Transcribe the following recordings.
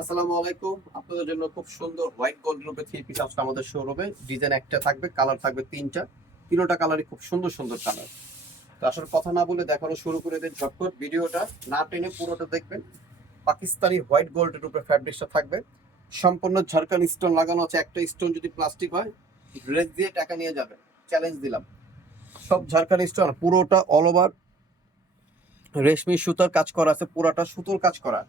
আসসালামু আলাইকুম। আপনাদের জন্য খুব সুন্দর হোয়াইট গোল্ড রূপে থ্রি পিস আসলে আমাদের শোরুমে। ডিজাইন একটা থাকবে, কালার থাকবে তিনটা। তিনোটা কালারই খুব সুন্দর সুন্দর কালার। তো আসলে কথা না বলে দেখানো শুরু করে দিন ঝটপট। ভিডিওটা না টেনে পুরোটা দেখবেন। পাকিস্তানি হোয়াইট গোল্ডের উপরে ফ্যাব্রিক্সটা থাকবে। সম্পূর্ণ ঝাড়খান স্টোন লাগানো আছে। একটা স্টোন যদি প্লাস্টিক হয়, ড্রেস দিয়ে টাকা নিয়ে যাবে, চ্যালেঞ্জ দিলাম। সব ঝাড়খান স্টোন, পুরোটা অল ওভার রেশমি সুতার কাজ করা আছে, পুরাটা সুতোর কাজ করা।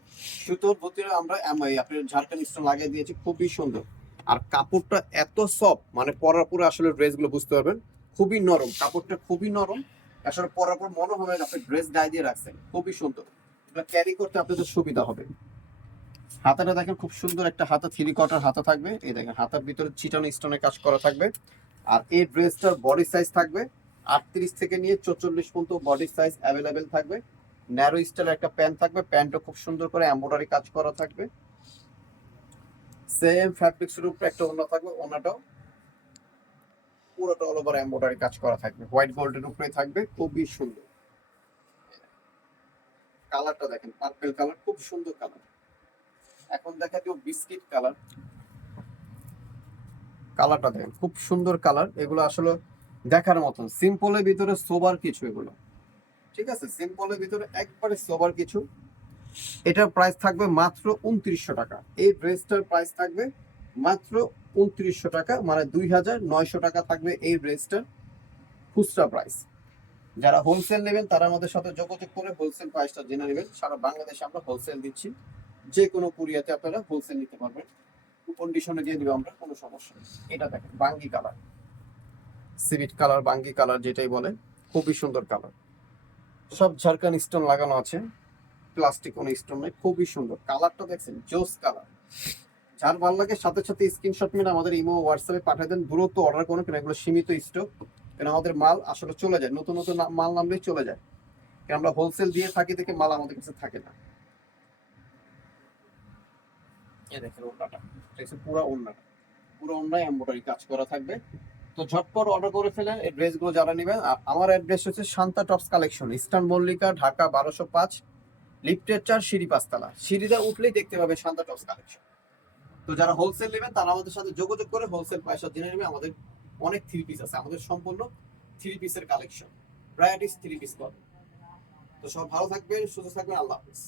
সুতোর ভিতরে আমরা আপনার ঝাড়খান স্টোন লাগিয়ে দিয়েছি, খুবই সুন্দর। আর কাপড়টা এত সফট, মানে পরার পরে আসলে ড্রেসগুলো বুঝতে পারবেন, খুবই নরম কাপড়টা, খুবই নরম। আসলে পরার পর মনে হবে আপনি ড্রেস গায়ে দিয়ে রাখছেন, খুবই সুন্দর। এটা ক্যারি করতে আপনাদের সুবিধা হবে। হাতাটা দেখেন, খুব সুন্দর একটা হাতা, থ্রি কোয়ার্টার হাতা থাকবে। এই দেখেন হাতার ভিতরে চিটানো স্টোনের কাজ করা থাকবে। আর এই ড্রেসটার বডি সাইজ থাকবে 38 থেকে নিয়ে 44 পর্যন্ত বডি সাইজ অ্যাভেলেবেল থাকবে। ন্যারো স্টাইলের একটা প্যান্ট থাকবে, প্যান্টও খুব সুন্দর করে এমব্রয়ডারি কাজ করা থাকবে। সেম ফ্যাব্রিক্সের উপরে একটা ওড়না থাকবে, ওড়নাটাও পুরোটা অল ওভার এমব্রয়ডারি কাজ করা থাকবে, হোয়াইট গোল্ডের উপরে থাকবে, খুবই সুন্দর। কালারটা দেখেন, পার্পল কালার, খুব সুন্দর কালার। এখন দেখা যাবে বিস্কিট কালার। কালারটা দেখেন, খুব সুন্দর কালার। এগুলো আসলে দেখার মতন, সিম্পলের ভিতরে সোবার কিছু এগুলো। ঠিক আছে, সিম্পলের ভিতরে একবারে সোবার কিছু। এটার প্রাইস থাকবে মাত্র 2900 টাকা। এই ড্রেসটার প্রাইস থাকবে মাত্র 2900 টাকা, মানে 2900 টাকা থাকবে এই ড্রেসটার খুচরা প্রাইস। যারা হোলসেল নেবেন তারা আমাদের সাথে যোগাযোগ করে হোলসেল প্রাইসটা জেনে নেবেন। সারা বাংলাদেশে আমরা হোলসেল দিচ্ছি, যে কোনো কুরিয়াতে আপনারা হোলসেল নিতে পারবেন, কন্ডিশনে দিয়ে দিবে আমরা, কোনো সমস্যা নেই। এটা দেখেন বাঙ্গি কালার, সিভিট কালার, বাঙ্গি কালার যেটাই বলে, খুবই সুন্দর কালার। সব ঝাড়খান স্টোন লাগানো আছে, প্লাস্টিক কোনো স্টোন নেই, খুবই সুন্দর। কালারটা দেখছেন, জোস কালার। যার ভালো লাগে সাথে সাথে স্ক্রিনশট মেরে আমাদের ইমো হোয়াটসঅ্যাপে পাঠিয়ে দেন। দ্রুত অর্ডার করুন, কারণ এগুলো সীমিত স্টক। কারণ আমাদের মাল আসলে চলে যায়, নতুন নতুন মাল নামলেই চলে যায়। কারণ আমরা হোলসেল দিয়ে থাকি থেকে মাল আমাদের কাছে থাকে না। এই দেখেন ওড়নাটা, পুরো ওড়নাটা, পুরো ওড়নায় এমব্রয়ডারি কাজ করা থাকবে। তো ঝটপট অর্ডার করে ফেলেন এই ড্রেসগুলো যারা নেবেন। আর আমার অ্যাড্রেস হচ্ছে Shanta tops collection, eastern Mallika, Dhaka 1205, লিফটের 4, সিঁড়ি 5 তলা। সিঁড়িটা উঠলেই দেখতে পাবে শান্তা টপস কালেকশন। তো যারা হোলসেল নেবেন তারা আমাদের সাথে যোগাযোগ করে হোলসেল প্রাইসটা জেনে নেবে। আমাদের অনেক থ্রি পিস আছে, আমাদের সম্পূর্ণ থ্রি পিসের কালেকশন, ভ্যারাইটিস থ্রি পিস পাবেন। তো সব ভালো থাকবেন, সুস্থ থাকবেন, আল্লাহ হাফিজ।